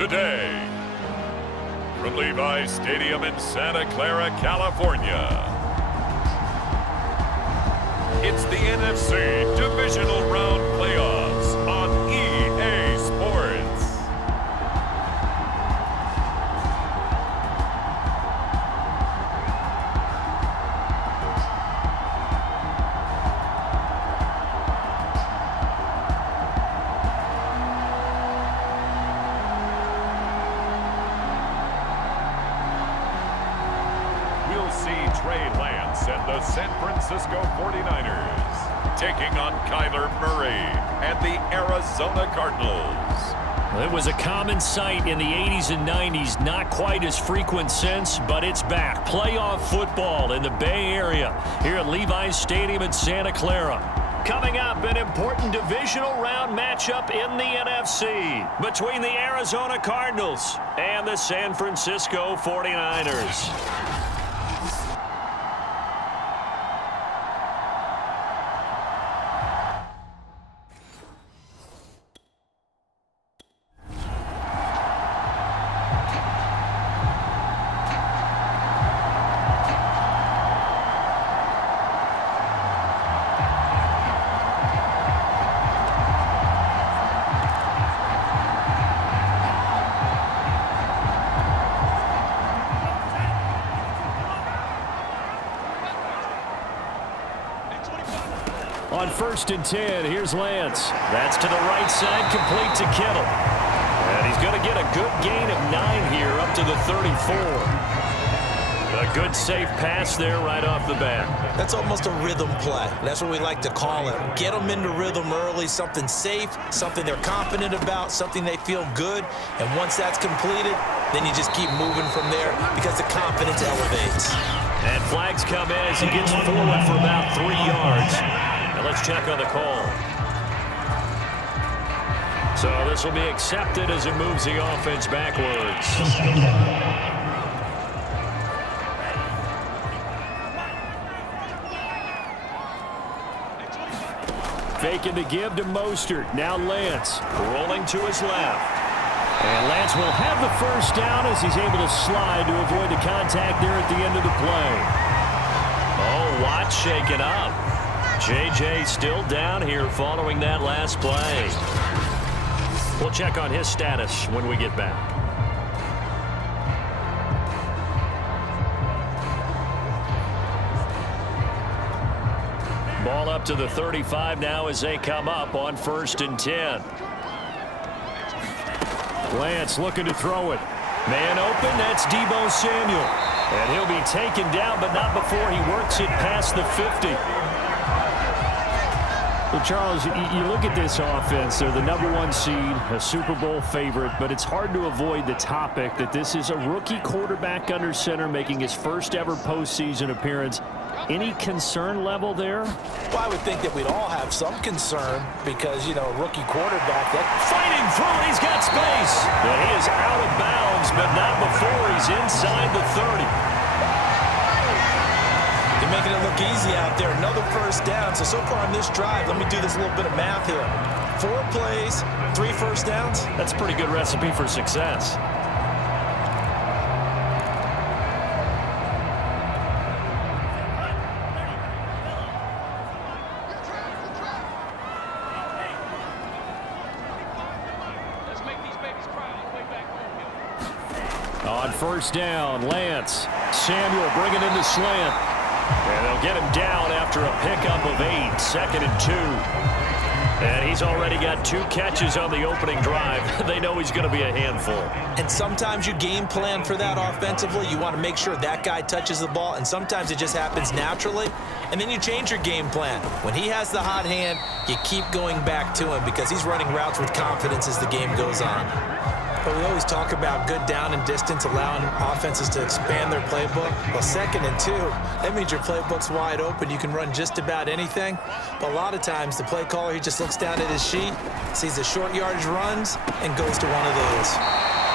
today. From Levi's Stadium in Santa Clara, California, it's the NFC Divisional Round playoffs on EA Sports. We'll see Trey Lance and the San Francisco 49ers taking on Kyler Murray and the Arizona Cardinals. Well, it was a common sight in the 80s and 90s, not quite as frequent since, but it's back. Playoff football in the Bay Area here at Levi's Stadium in Santa Clara. Coming up, an important divisional round matchup in the NFC between the Arizona Cardinals and the San Francisco 49ers. On 1st and 10, here's Lance. That's to the right side, complete to Kittle. And he's going to get a good gain of 9 here up to the 34. A good safe pass there right off the bat. That's almost a rhythm play. That's what we like to call it. Get them into rhythm early, something safe, something they're confident about, something they feel good. And once that's completed, then you just keep moving from there because the confidence elevates. And flags come in as he gets forward for about 3 yards. Now let's check on the call. So this will be accepted as it moves the offense backwards. Faking the give to Mostert. Now Lance rolling to his left. And Lance will have the first down as he's able to slide to avoid the contact there at the end of the play. Oh, Watt shaken up. JJ still down here following that last play. We'll check on his status when we get back. Ball up to the 35 now as they come up on 1st and 10. Lance looking to throw it. Man open, that's Deebo Samuel. And he'll be taken down, but not before he works it past the 50. Well, Charles, you look at this offense, they're the #1 seed, a Super Bowl favorite, but it's hard to avoid the topic that this is a rookie quarterback under center making his first ever postseason appearance. Any concern level there? Well, I would think that we'd all have some concern because, you know, a rookie quarterback. Fighting through it, he's got space. And he is out of bounds, but not before he's inside the 30. They're making it look easy out there. Another first down. So far on this drive, let me do this little bit of math here. 4 plays, 3 first downs. That's a pretty good recipe for success. On 1st down, Lance. Samuel bringing in the slant. And they'll get him down after a pickup of 8, 2nd and 2. And he's already got 2 catches on the opening drive. They know he's going to be a handful. And sometimes you game plan for that offensively. You want to make sure that guy touches the ball, and sometimes it just happens naturally. And then you change your game plan. When he has the hot hand, you keep going back to him because he's running routes with confidence as the game goes on. But we always talk about good down and distance, allowing offenses to expand their playbook. Well, 2nd and 2, that means your playbook's wide open. You can run just about anything. But a lot of times, the play caller, he just looks down at his sheet, sees the short yardage runs, and goes to one of those.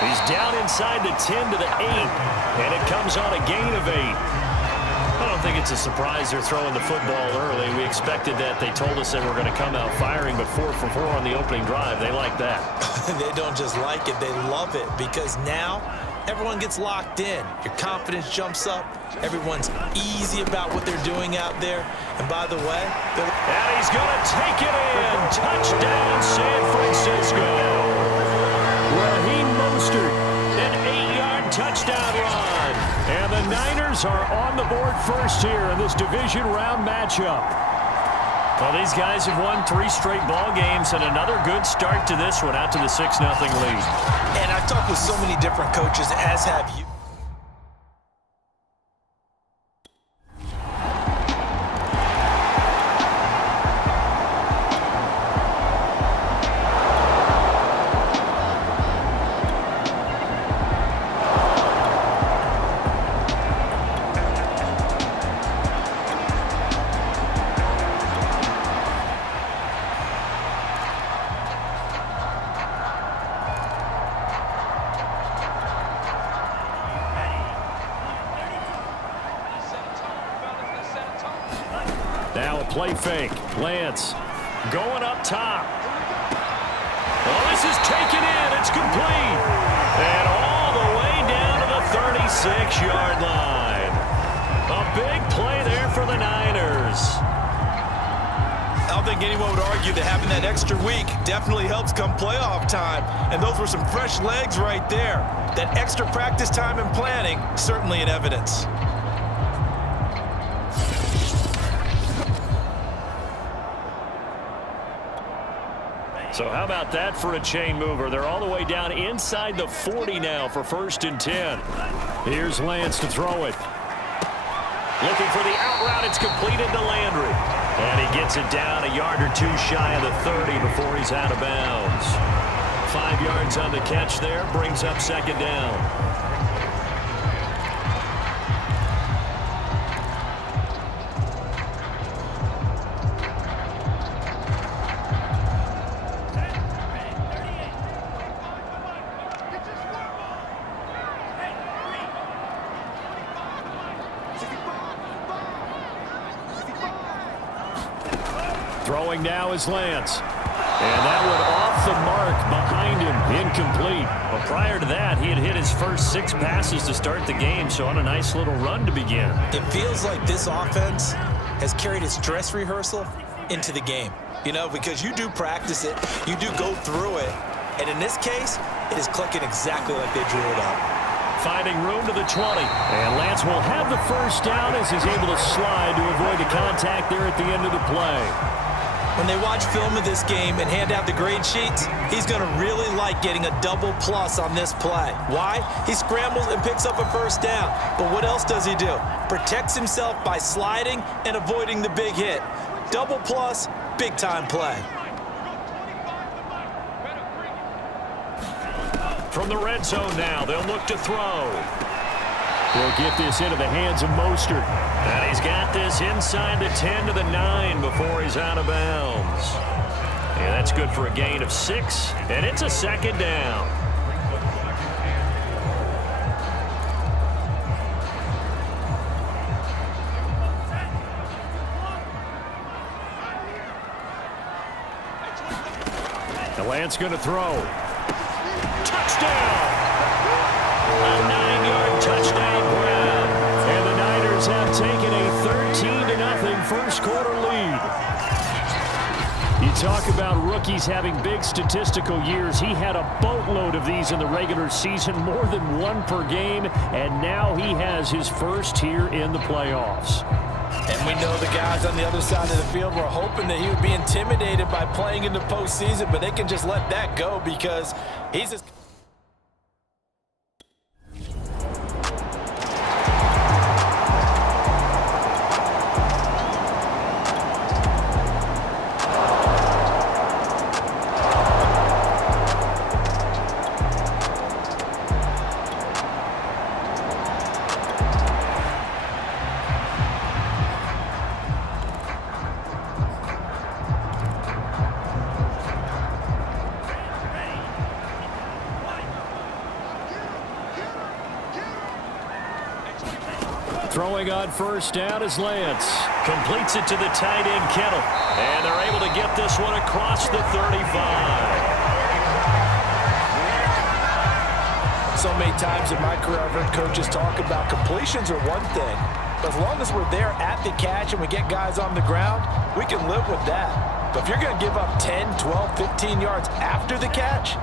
He's down inside the 10 to the 8, and it comes on a gain of 8. I don't think it's a surprise they're throwing the football early. We expected that. They told us they were going to come out firing, but 4 for 4 on the opening drive. They like that. They don't just like it, they love it, because now everyone gets locked in. Your confidence jumps up. Everyone's easy about what they're doing out there. And by the way, and he's going to take it in. Touchdown, San Francisco. Raheem Mostert, an 8-yard touchdown run. And the Niners are on the board first here in this division round matchup. Well, these guys have won 3 straight ball games, and another good start to this one, out to the 6-0 lead. And I've talked with so many different coaches, as have you. Now a play fake. Lance going up top. Well, this is taken in. It's complete. And all the way down to the 36-yard line. A big play there for the Niners. I don't think anyone would argue that having that extra week definitely helps come playoff time. And those were some fresh legs right there. That extra practice time and planning, certainly in evidence. So how about that for a chain mover? They're all the way down inside the 40 now for 1st and 10. Here's Lance to throw it. Looking for the out route. It's completed to Landry. And he gets it down a yard or 2 shy of the 30 before he's out of bounds. 5 yards on the catch there. Brings up 2nd down. Throwing now is Lance. And that one off the mark behind him, incomplete. But prior to that, he had hit his first 6 passes to start the game, so on a nice little run to begin. It feels like this offense has carried its dress rehearsal into the game. You know, because you do practice it, you do go through it, and in this case, it is clicking exactly like they drew it up. Finding room to the 20. And Lance will have the first down as he's able to slide to avoid the contact there at the end of the play. When they watch film of this game and hand out the grade sheets, he's going to really like getting a double plus on this play. Why? He scrambles and picks up a first down. But what else does he do? Protects himself by sliding and avoiding the big hit. Double plus, big time play. From the red zone now, they'll look to throw. We'll get this into the hands of Mostert. And he's got this inside the 10 to the 9 before he's out of bounds. Yeah, that's good for a gain of 6, and it's a 2nd down. The Lance going to throw. Touchdown! A 9-yard touchdown grab. And the Niners have taken a 13-0 first quarter lead. You talk about rookies having big statistical years. He had a boatload of these in the regular season, more than 1 per game, and now he has his first here in the playoffs. And we know the guys on the other side of the field were hoping that he would be intimidated by playing in the postseason, but they can just let that go because he's as... Throwing on first down is Lance. Completes it to the tight end, Kittle. And they're able to get this one across the 35. So many times in my career, I've heard coaches talk about completions are one thing. But as long as we're there at the catch and we get guys on the ground, we can live with that. But if you're going to give up 10, 12, 15 yards after the catch,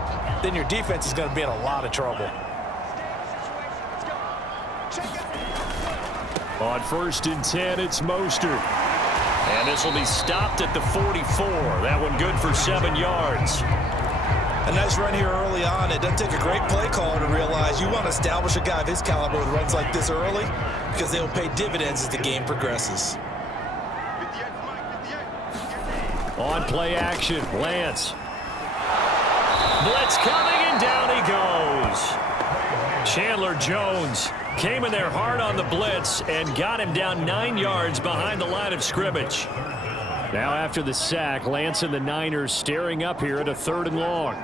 then your defense is going to be in a lot of trouble. On 1st and 10, it's Mostert. And this will be stopped at the 44. That one good for 7 yards. A nice run here early on. It doesn't take a great play caller to realize you want to establish a guy of his caliber with runs like this early because they will pay dividends as the game progresses. On play action, Lance. Blitz coming, and down he goes. Chandler Jones came in there hard on the blitz and got him down 9 yards behind the line of scrimmage. Now after the sack, Lance and the Niners staring up here at a 3rd and long.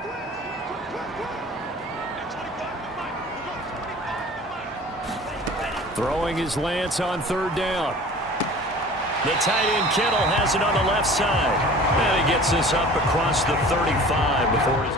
Throwing is Lance on 3rd down. The tight end Kittle has it on the left side. And he gets this up across the 35 before his...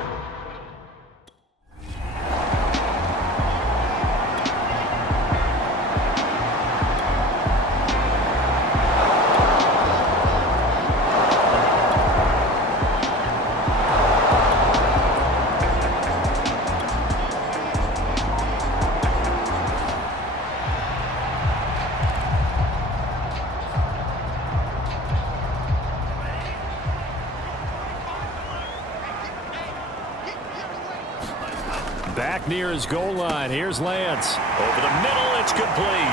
Back near his goal line. Here's Lance. Over the middle, it's complete.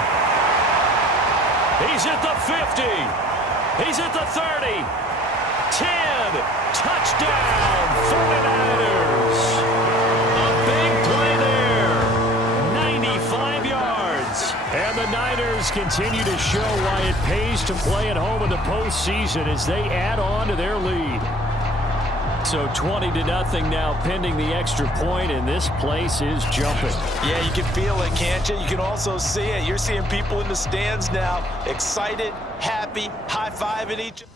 He's at the 50. He's at the 30. 10. Touchdown, 49ers. A big play there. 95 yards. And the Niners continue to show why it pays to play at home in the postseason as they add on to their lead. So 20-0 now pending the extra point, and this place is jumping. Yeah, you can feel it, can't you? You can also see it. You're seeing people in the stands now, excited, happy, high-fiving each other.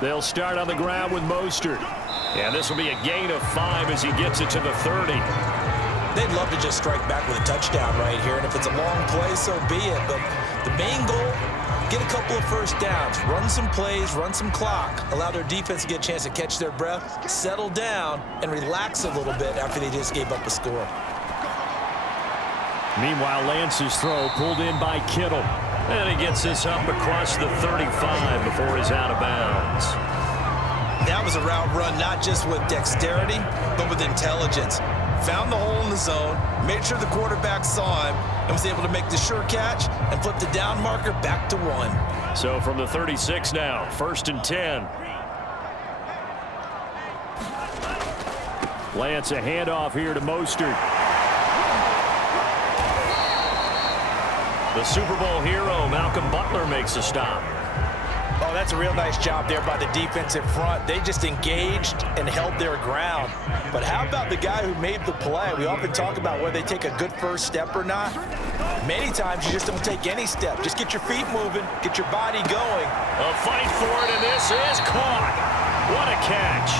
They'll start on the ground with Mostert. And this will be a gain of 5 as he gets it to the 30. They'd love to just strike back with a touchdown right here, and if it's a long play, so be it. But the main goal, get a couple of first downs, run some plays, run some clock, allow their defense to get a chance to catch their breath, settle down, and relax a little bit after they just gave up a score. Meanwhile, Lance's throw pulled in by Kittle. And he gets this up across the 35 before he's out of bounds. That was a route run not just with dexterity, but with intelligence. Found the hole in the zone, made sure the quarterback saw him, and was able to make the sure catch and flip the down marker back to 1. So from the 36 now, 1st and 10. Lance a handoff here to Mostert. The Super Bowl hero, Malcolm Butler, makes a stop. Oh, that's a real nice job there by the defensive front. They just engaged and held their ground. But how about the guy who made the play? We often talk about whether they take a good first step or not. Many times you just don't take any step. Just get your feet moving, get your body going. A fight for it, and this is caught. What a catch.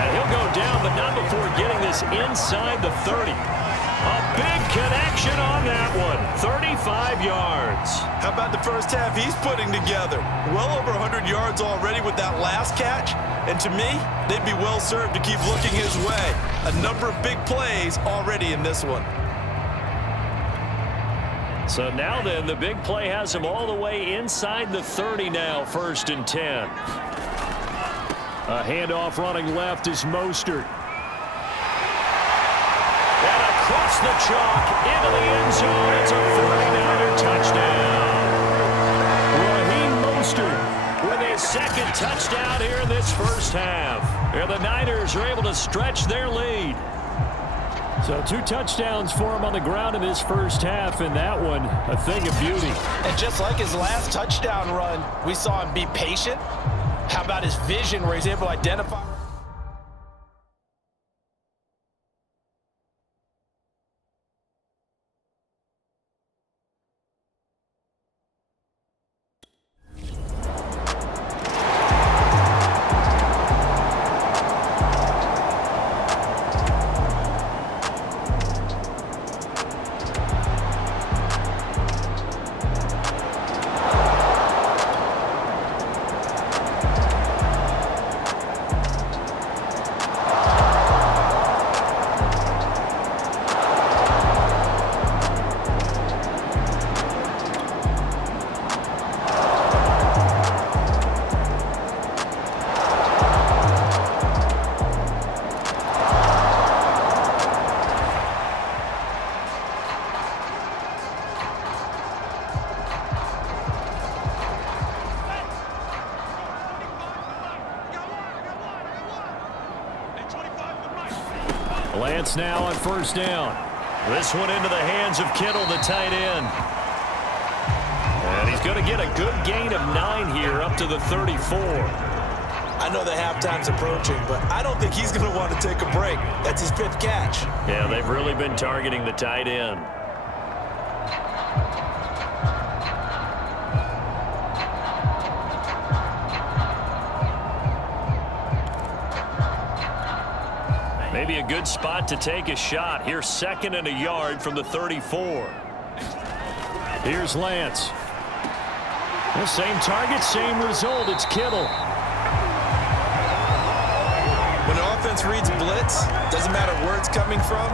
And he'll go down, but not before getting this inside the 30. A big connection on that one. 35 yards. How about the first half he's putting together? Well over 100 yards already with that last catch. And to me, they'd be well served to keep looking his way. A number of big plays already in this one. So now then, the big play has him all the way inside the 30 now, 1st and 10. A handoff running left is Mostert. And across the chalk into the end zone. It's a 49er touchdown. Raheem Mostert with his 2nd touchdown here in this first half. And the Niners are able to stretch their lead. So 2 touchdowns for him on the ground in this first half, and that one a thing of beauty. And just like his last touchdown run, we saw him be patient. How about his vision where he's able to identify? Lance now on 1st down. This one into the hands of Kittle, the tight end. And he's going to get a good gain of 9 here up to the 34. I know the halftime's approaching, but I don't think he's going to want to take a break. That's his 5th catch. Yeah, they've really been targeting the tight end. Maybe a good spot to take a shot. Here's 2nd and a yard from the 34. Here's Lance. The same target, same result. It's Kittle. When the offense reads blitz, doesn't matter where it's coming from,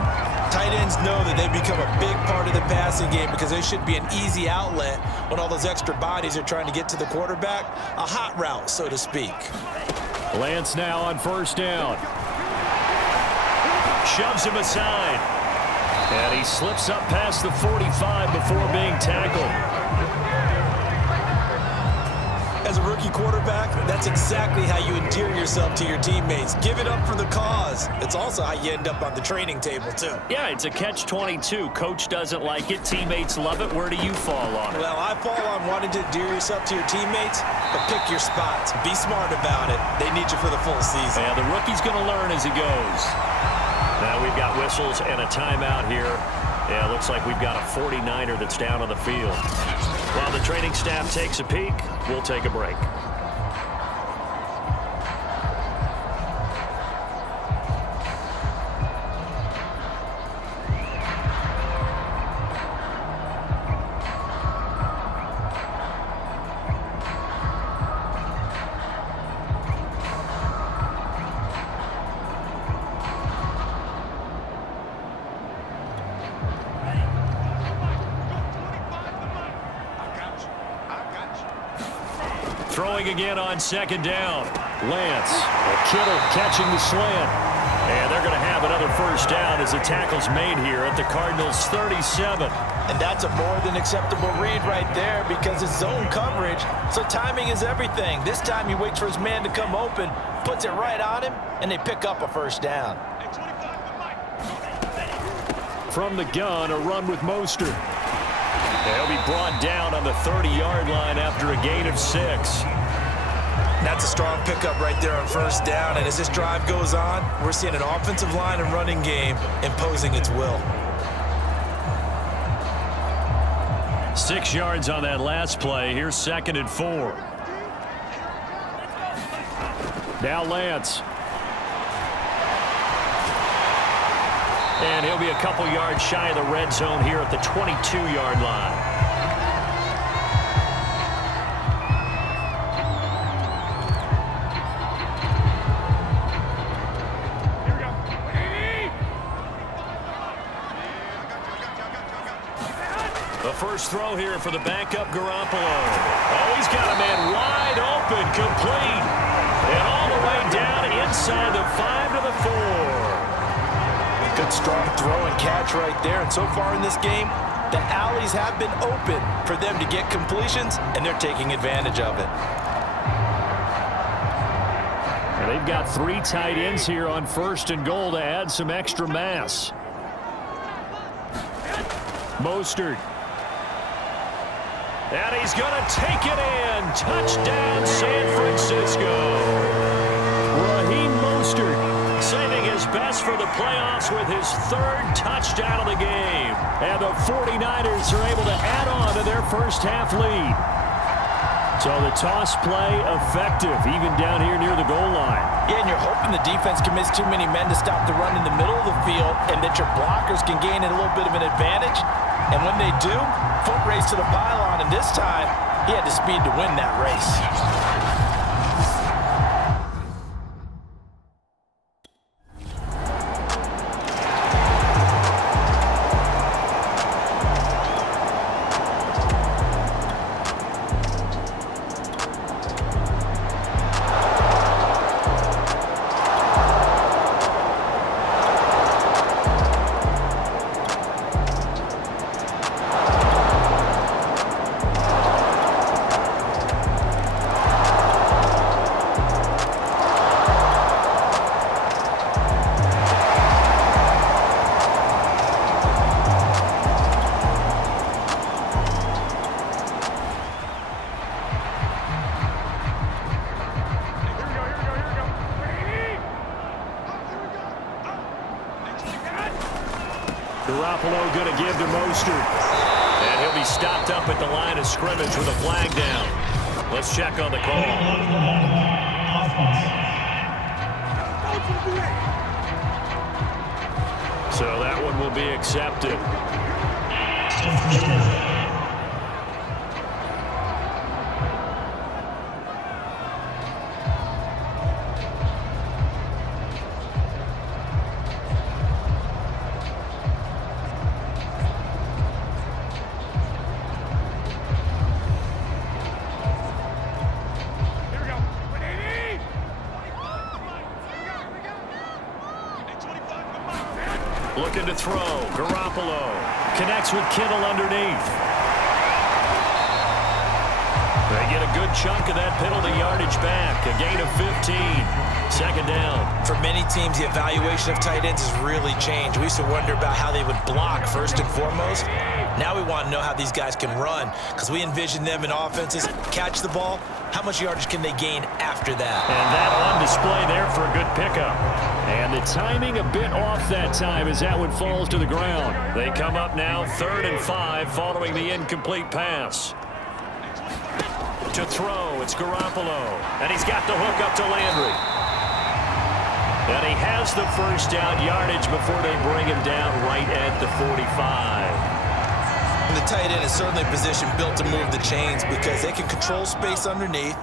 tight ends know that they become a big part of the passing game because they should be an easy outlet when all those extra bodies are trying to get to the quarterback. A hot route, so to speak. Lance now on 1st down. Shoves him aside. And he slips up past the 45 before being tackled. As a rookie quarterback, that's exactly how you endear yourself to your teammates. Give it up for the cause. It's also how you end up on the training table, too. Yeah, it's a catch-22. Coach doesn't like it. Teammates love it. Where do you fall on it? Well, I fall on wanting to endear yourself to your teammates, but pick your spots. Be smart about it. They need you for the full season. Yeah, the rookie's going to learn as he goes. Now we've got whistles and a timeout here. Yeah, it looks like we've got a 49er that's down on the field. While the training staff takes a peek, we'll take a break. Throwing again on 2nd down. Lance. Kittle catching the slant. And they're going to have another 1st down as the tackle's made here at the Cardinals' 37. And that's a more than acceptable read right there because it's zone coverage, so timing is everything. This time he waits for his man to come open, puts it right on him, and they pick up a 1st down. From the gun, a run with Mostert. He'll be brought down on the 30-yard line after a gain of 6. That's a strong pickup right there on 1st down, and as this drive goes on, we're seeing an offensive line and running game imposing its will. 6 yards on that last play. Here's 2nd and 4. Now Lance. And he'll be a couple yards shy of the red zone here at the 22-yard line. throw here for the backup Garoppolo. Oh, he's got a man wide open, complete. And all the way down inside the 5 to the 4. Good strong throw and catch right there. And so far in this game, the alleys have been open for them to get completions, and they're taking advantage of it. And they've got 3 tight ends here on 1st and goal to add some extra mass. Mostert. And he's going to take it in. Touchdown, San Francisco. Raheem Mostert saving his best for the playoffs with his 3rd touchdown of the game. And the 49ers are able to add on to their first half lead. So the toss play effective, even down here near the goal line. Yeah, and you're hoping the defense commits too many men to stop the run in the middle of the field and that your blockers can gain a little bit of an advantage. And when they do, foot race to the pylon, and this time, he had the speed to win that race. Garoppolo going to give to Mostert. And he'll be stopped up at the line of scrimmage with a flag down. Let's check on the call. So that one will be accepted. Looking to throw. Garoppolo connects with Kittle underneath. They get a good chunk of that penalty yardage back. A gain of 15. 2nd down. For many teams, the evaluation of tight ends has really changed. We used to wonder about how they would block first and foremost. Now we want to know how these guys can run, because we envision them in offenses catch the ball. How much yardage can they gain after that? And that on display there for a good pickup. And the timing a bit off that time as that one falls to the ground. They come up now 3rd and 5 following the incomplete pass. To throw, it's Garoppolo. And he's got the hook up to Landry. And he has the first down yardage before they bring him down right at the 45. And the tight end is certainly a position built to move the chains because they can control space underneath.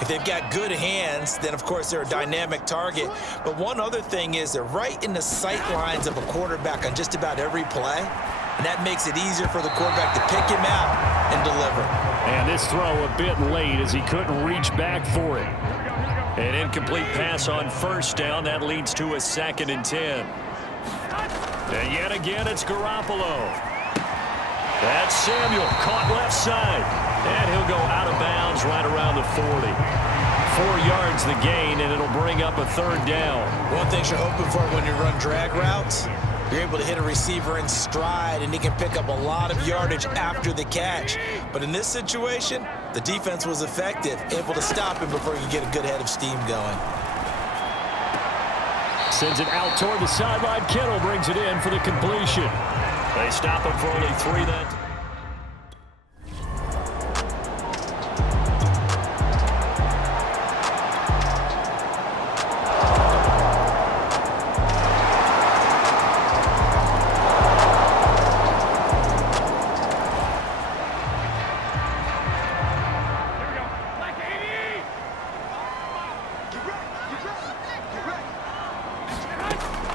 If they've got good hands, then of course they're a dynamic target. But one other thing is they're right in the sight lines of a quarterback on just about every play. And that makes it easier for the quarterback to pick him out and deliver. And this throw a bit late as he couldn't reach back for it. An incomplete pass on 1st down. That leads to a 2nd and 10. And yet again, it's Garoppolo. That's Samuel, caught left side. And he'll go out of bounds right around the 40. 4 yards the gain, and it'll bring up a 3rd down. One thing you're hoping for when you run drag routes, you're able to hit a receiver in stride, and he can pick up a lot of yardage after the catch. But in this situation, the defense was effective, able to stop him before you get a good head of steam going. Sends it out toward the sideline. Kittle brings it in for the completion. They stop him for only 3 that time.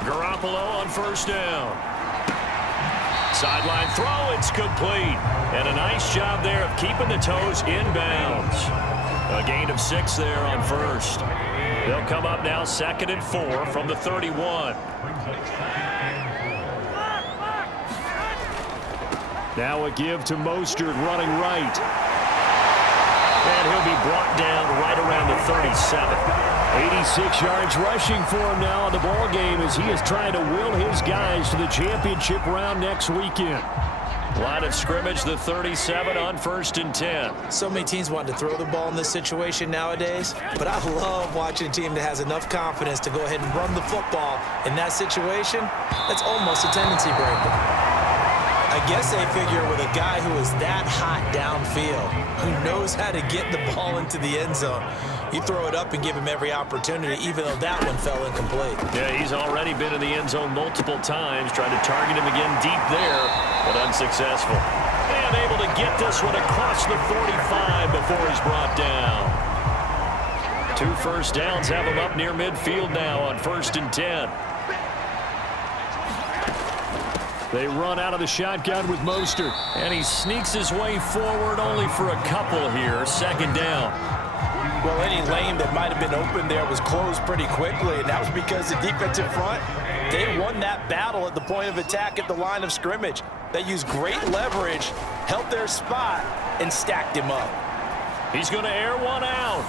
Garoppolo on 1st down. Sideline throw, it's complete. And a nice job there of keeping the toes inbounds. A gain of 6 there on first. They'll come up now 2nd and 4 from the 31. Now a give to Mostert running right. And he'll be brought down right around the 37. 86 yards rushing for him now in the ball game as he is trying to will his guys to the championship round next weekend. Line of scrimmage, the 37 on 1st and 10. So many teams want to throw the ball in this situation nowadays, but I love watching a team that has enough confidence to go ahead and run the football in that situation. That's almost a tendency breaker. I guess they figure with a guy who is that hot downfield, who knows how to get the ball into the end zone, you throw it up and give him every opportunity, even though that one fell incomplete. Yeah, he's already been in the end zone multiple times, trying to target him again deep there, but unsuccessful. And able to get this one across the 45 before he's brought down. 2 first downs have him up near midfield now on 1st and 10. They run out of the shotgun with Mostert. And he sneaks his way forward only for a couple here. 2nd down. Well, any lane that might have been open there was closed pretty quickly, and that was because the defensive front, they won that battle at the point of attack at the line of scrimmage. They used great leverage, held their spot, and stacked him up. He's going to air one out.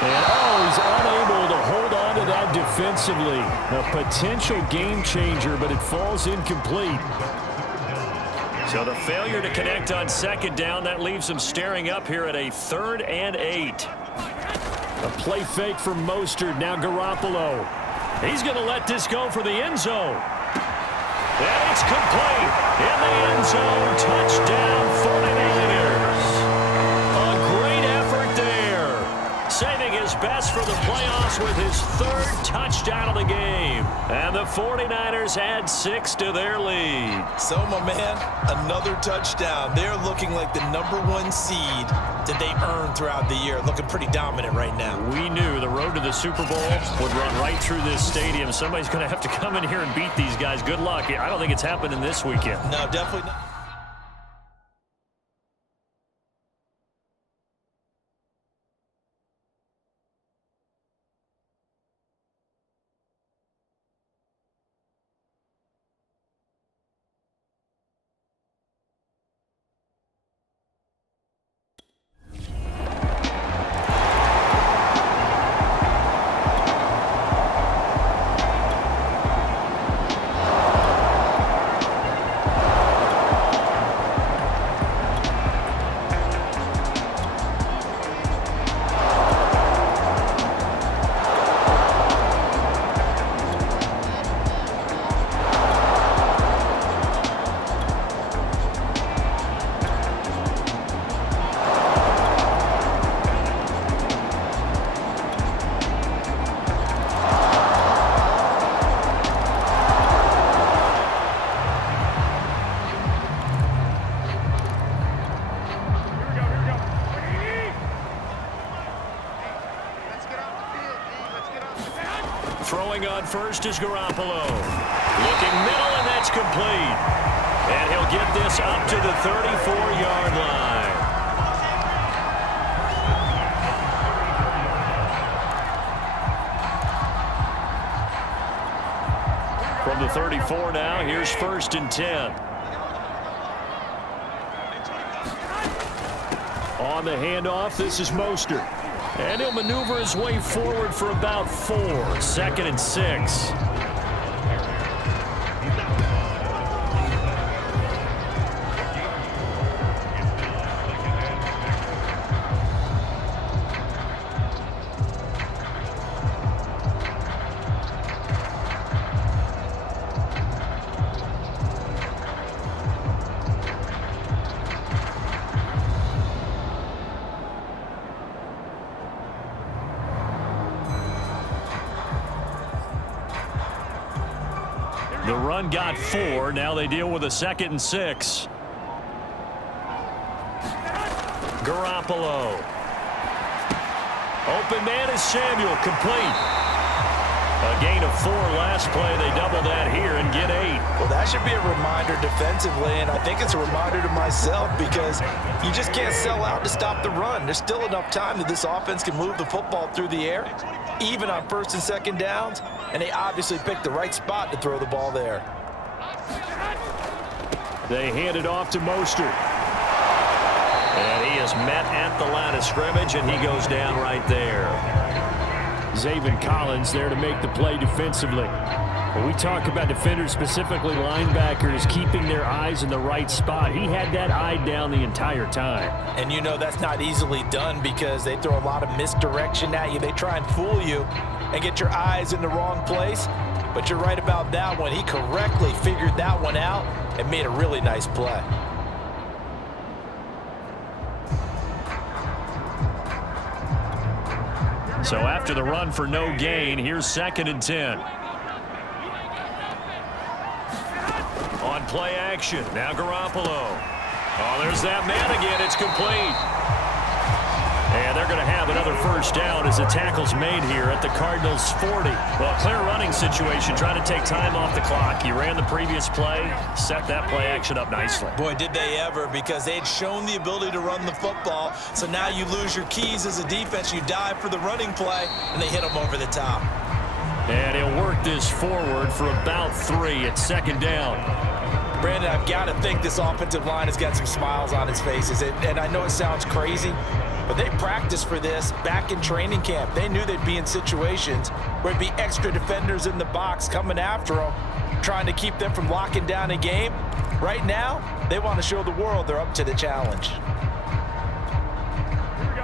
And, he's unable to hold on to that defensively. A potential game changer, but it falls incomplete. So the failure to connect on 2nd down, that leaves him staring up here at a 3rd and 8. A play fake from Mostert, now Garoppolo. He's going to let this go for the end zone. And it's complete. In the end zone, touchdown 49ers. A great effort there. Saving his best for the playoffs with his 3rd touchdown of the game. And the 49ers add 6 to their lead. So, my man, another touchdown. They're looking like the #1 seed that they earned throughout the year. Looking pretty dominant right now. We knew the road to the Super Bowl would run right through this stadium. Somebody's going to have to come in here and beat these guys. Good luck. I don't think it's happening this weekend. No, definitely not. Throwing on first is Garoppolo. Looking middle, and that's complete. And he'll get this up to the 34-yard line. From the 34 now, here's 1st and 10. On the handoff, this is Mostert. And he'll maneuver his way forward for about 4. 2nd and 6. The run got 4. Now they deal with a 2nd and 6. Garoppolo. Open man is Samuel. Complete. A gain of 4 last play. They double that here and get 8. Well, that should be a reminder defensively, and I think it's a reminder to myself because you just can't sell out to stop the run. There's still enough time that this offense can move the football through the air, even on 1st and 2nd downs, and they obviously picked the right spot to throw the ball there. They hand it off to Mostert. And he is met at the line of scrimmage, and he goes down right there. Zaven Collins there to make the play defensively. When we talk about defenders, specifically linebackers, keeping their eyes in the right spot, he had that eye down the entire time. And you know that's not easily done because they throw a lot of misdirection at you. They try and fool you and get your eyes in the wrong place. But you're right about that one. He correctly figured that one out and made a really nice play. So after the run for no gain, here's 2nd and 10. On play action, now Garoppolo. Oh, there's that man again. It's complete. And they're going to have another 1st down as the tackle's made here at the Cardinals' 40. Well, clear running situation, trying to take time off the clock. He ran the previous play, set that play action up nicely. Boy, did they ever, because they had shown the ability to run the football. So now you lose your keys as a defense. You dive for the running play, and they hit them over the top. And he'll work this forward for about 3 at 2nd down. Brandon, I've got to think this offensive line has got some smiles on its faces. And I know it sounds crazy, but they practiced for this back in training camp. They knew they'd be in situations where it'd be extra defenders in the box coming after them, trying to keep them from locking down a game. Right now, they want to show the world they're up to the challenge.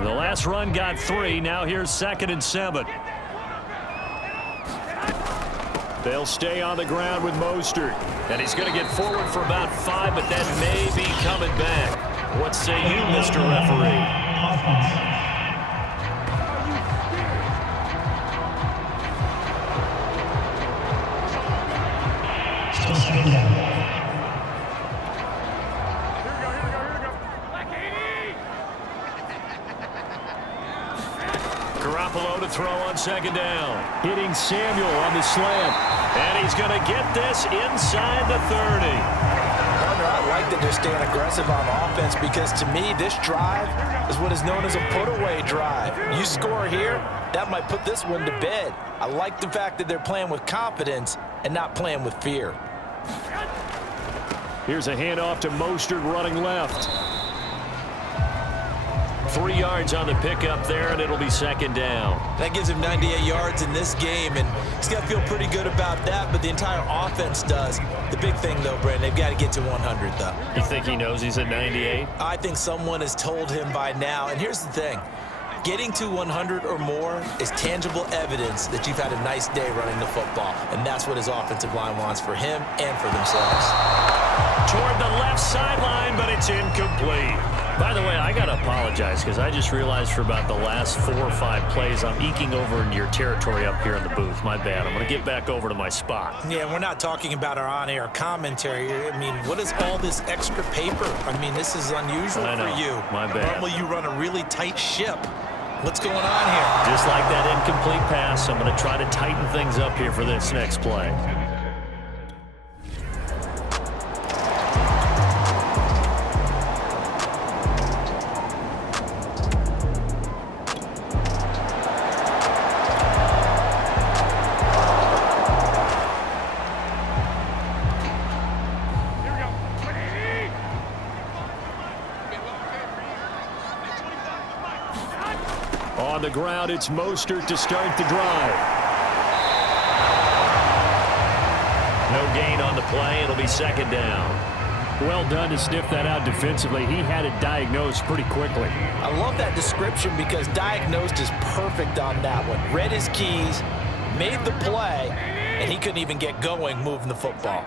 The last run got 3. Now here's 2nd and 7. They'll stay on the ground with Mostert. And he's going to get forward for about 5, but that may be coming back. What say you, Mr. Referee? Garoppolo to throw on 2nd down. Hitting Samuel on the slant. And he's going to get this inside the 30. I like that they're staying aggressive on offense because to me, this drive is what is known as a put-away drive. You score here, that might put this one to bed. I like the fact that they're playing with confidence and not playing with fear. Here's a handoff to Mostert running left. 3 yards on the pickup there, and it'll be 2nd down. That gives him 98 yards in this game, and he's got to feel pretty good about that, but the entire offense does. The big thing, though, Brandon, they've got to get to 100, though. You think he knows he's at 98? I think someone has told him by now, and here's the thing. Getting to 100 or more is tangible evidence that you've had a nice day running the football, and that's what his offensive line wants for him and for themselves. Toward the left sideline, but it's incomplete. By the way, I got to apologize because I just realized for about the last 4 or 5 plays, I'm eking over into your territory up here in the booth. My bad. I'm going to get back over to my spot. Yeah, we're not talking about our on-air commentary. I mean, what is all this extra paper? I mean, this is unusual for you. My bad. Normally, you run a really tight ship. What's going on here? Just like that incomplete pass, I'm going to try to tighten things up here for this next play. On the ground, it's Mostert to start the drive. No gain on the play. It'll be 2nd down. Well done to sniff that out defensively. He had it diagnosed pretty quickly. I love that description because diagnosed is perfect on that one. Read his keys, made the play, and he couldn't even get going moving the football.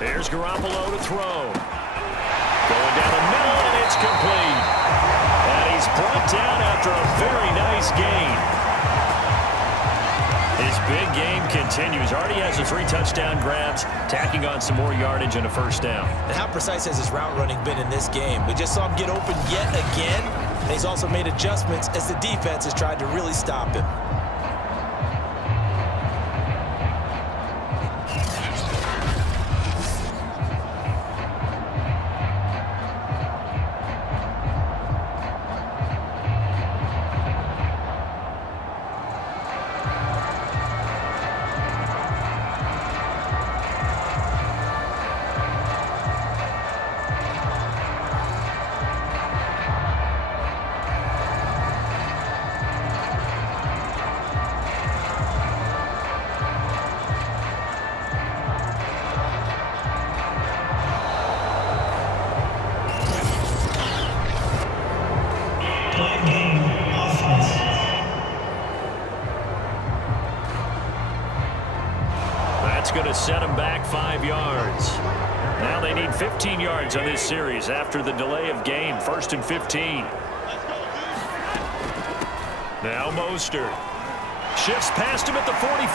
There's Garoppolo to throw. Going down the middle, and it's complete. And he's brought down after a very nice gain. His big game continues. Already has the 3 touchdown grabs, tacking on some more yardage and a 1st down. And how precise has his route running been in this game? We just saw him get open yet again, and he's also made adjustments as the defense has tried to really stop him. going to set them back 5 yards. Now they need 15 yards on this series after the delay of game. 1st and 15. Now Mostert shifts past him at the 45.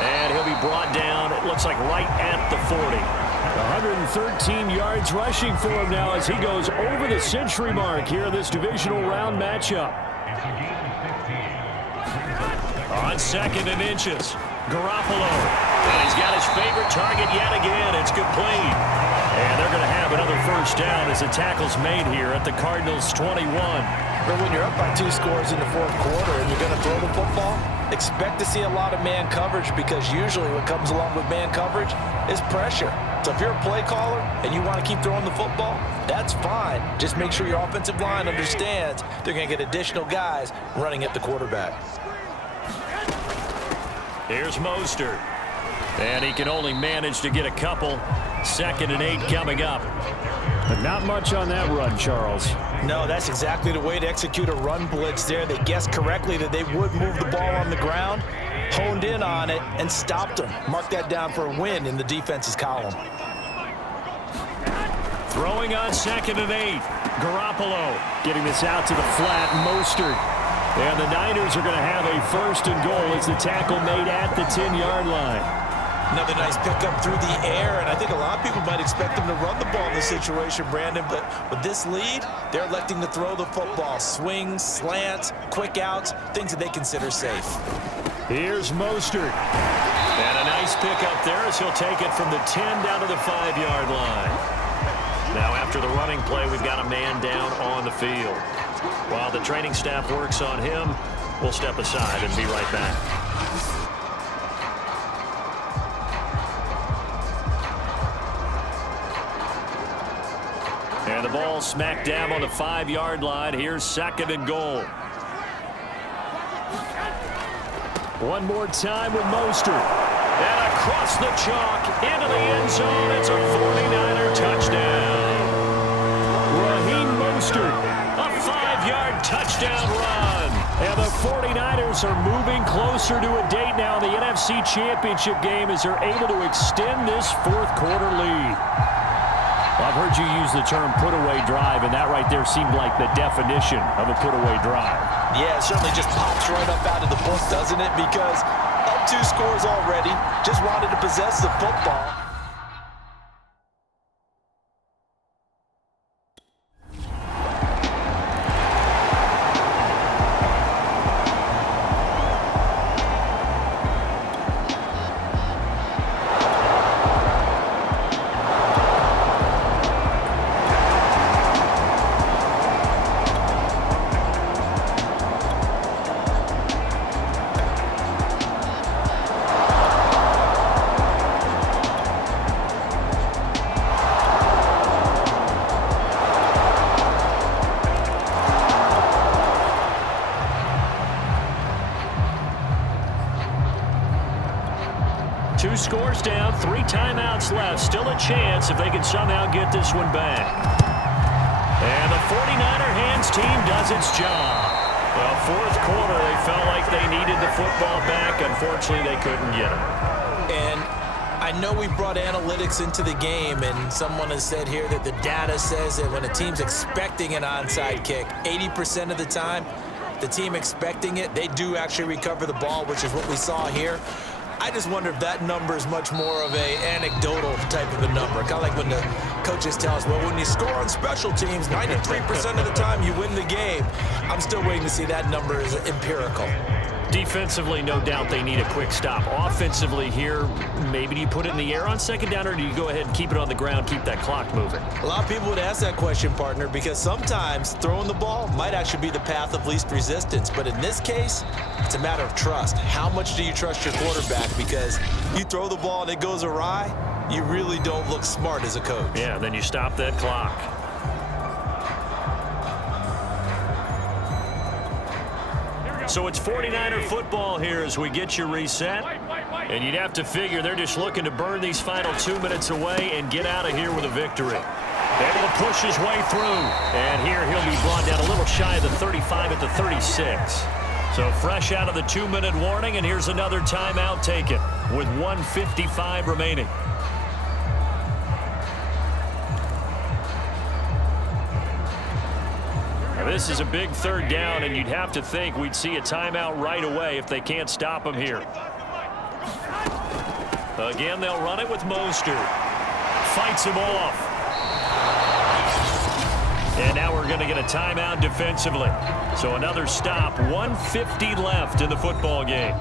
And he'll be brought down, it looks like, right at the 40. 113 yards rushing for him now as he goes over the century mark here in this divisional round matchup. On 2nd and inches, Garoppolo. And he's got his favorite target yet again. It's complete. And they're going to have another first down as the tackle's made here at the Cardinals' 21. But when you're up by 2 scores in the 4th quarter and you're going to throw the football, expect to see a lot of man coverage, because usually what comes along with man coverage is pressure. So if you're a play caller and you want to keep throwing the football, that's fine. Just make sure your offensive line understands they're going to get additional guys running at the quarterback. Here's Mostert. And he can only manage to get a couple. 2nd and 8 coming up. But not much on that run, Charles. No, that's exactly the way to execute a run blitz there. They guessed correctly that they would move the ball on the ground, honed in on it, and stopped them. Mark that down for a win in the defense's column. Throwing on 2nd and 8. Garoppolo getting this out to the flat. Mostert. And the Niners are going to have a 1st and goal as the tackle made at the 10-yard line. Another nice pickup through the air, and I think a lot of people might expect them to run the ball in this situation, Brandon, but with this lead, they're electing to throw the football. Swings, slants, quick outs, things that they consider safe. Here's Mostert. And a nice pickup there as he'll take it from the 10 down to the 5-yard line. Now after the running play, we've got a man down on the field. While the training staff works on him, we'll step aside and be right back. And the ball smack dab on the 5-yard line. Here's 2nd and goal. One more time with Mostert. And across the chalk into the end zone. It's a 49er touchdown. Raheem Mostert. A 5-yard touchdown run. And the 49ers are moving closer to a date now in the NFC Championship game as they're able to extend this 4th quarter lead. Well, I've heard you use the term put-away drive, and that right there seemed like the definition of a put-away drive. Yeah, it certainly just pops right up out of the book, doesn't it? Because up 2 scores already, just wanted to possess the football. Scores down, 3 timeouts left. Still a chance if they can somehow get this one back. And the 49er hands team does its job. Well, 4th quarter, they felt like they needed the football back. Unfortunately, they couldn't get it. And I know we brought analytics into the game, and someone has said here that the data says that when a team's expecting an onside kick, 80% of the time, the team expecting it, they do actually recover the ball, which is what we saw here. I just wonder if that number is much more of a anecdotal type of a number. Kind of like when the coaches tell us, well, when you score on special teams, 93% of the time you win the game. I'm still waiting to see that number is empirical. Defensively, no doubt they need a quick stop. Offensively here, maybe do you put it in the air on 2nd down, or do you go ahead and keep it on the ground, keep that clock moving? A lot of people would ask that question, partner, because sometimes throwing the ball might actually be the path of least resistance. But in this case, it's a matter of trust. How much do you trust your quarterback? Because you throw the ball and it goes awry, you really don't look smart as a coach. Yeah, then you stop that clock. So it's 49er football here as we get you reset. And you'd have to figure they're just looking to burn these final 2 minutes away and get out of here with a victory. Able to push his way through. And here he'll be brought down a little shy of the 35 at the 36. So fresh out of the 2-minute warning, and here's another timeout taken with 1:55 remaining. Now this is a big third down, and you'd have to think we'd see a timeout right away if they can't stop him here. Again, they'll run it with Mostert. Fights him off. And now we're going to get a timeout defensively. So another stop, 1:50 left in the football game.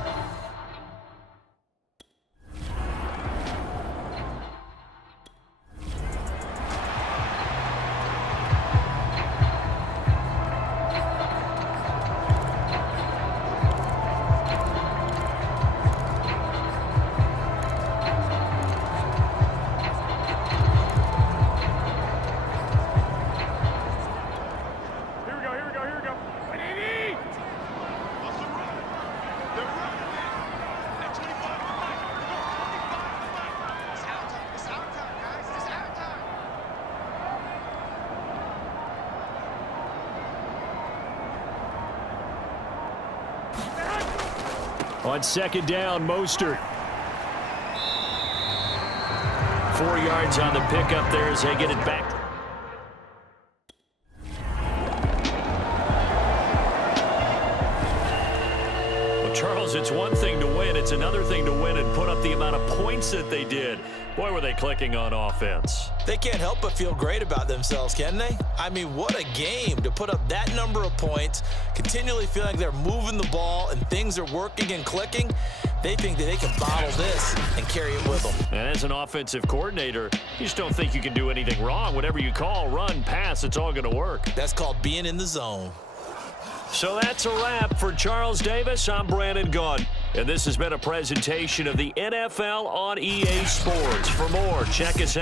On second down, Mostert. 4 yards on the pickup there as they get it back. Well, Charles, it's one thing to win. It's another thing to win and put up the amount of points that they did. Boy, were they clicking on offense. They can't help but feel great about themselves, can they? I mean, what a game to put up that number of points, continually feeling like they're moving the ball and things are working and clicking. They think that they can bottle this and carry it with them. And as an offensive coordinator, you just don't think you can do anything wrong. Whatever you call, run, pass, it's all going to work. That's called being in the zone. So that's a wrap for Charles Davis. I'm Brandon Gunn. And this has been a presentation of the NFL on EA Sports. For more, check us out.